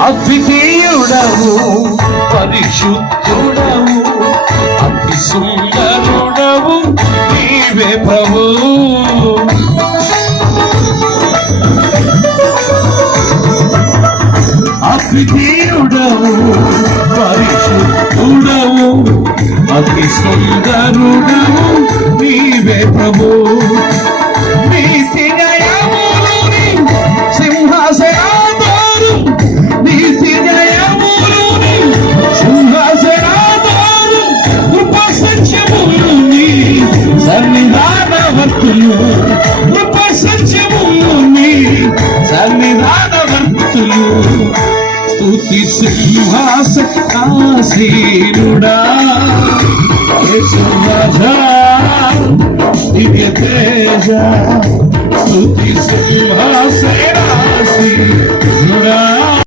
అద్వితీయుడవు పరిశుద్ధుడవు అతి సుందరుడవు నీవే ప్రభు. అద్వితీయుడవు పరిశుద్ధుడవు అతి సుందరుడవు నీవే ప్రభు. నీతి న్యాయములుని సింహాసనాధారు నీతి న్యాయములుని సింహాసనాధారు కృప సత్యములుని సన్నిధానవర్తులు కృప సత్యములుని సన్నిధానవర్తులు స్తుతి సింహాసనాసీనుడా యేసురాజా దివ్య తేజ స్తుతి సింహాసనాసీనుడా